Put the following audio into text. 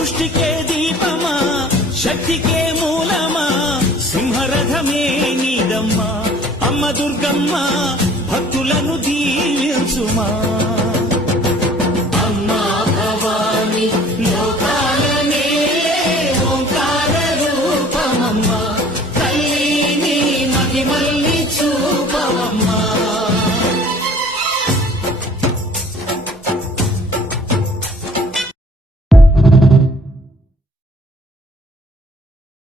సృష్టికే దీపమా శక్తికే మూలమా సింహరథమే నీదమ్మా అమ్మ దుర్గమ్మ భక్తులను దీవించుమా అమ్మా భవాని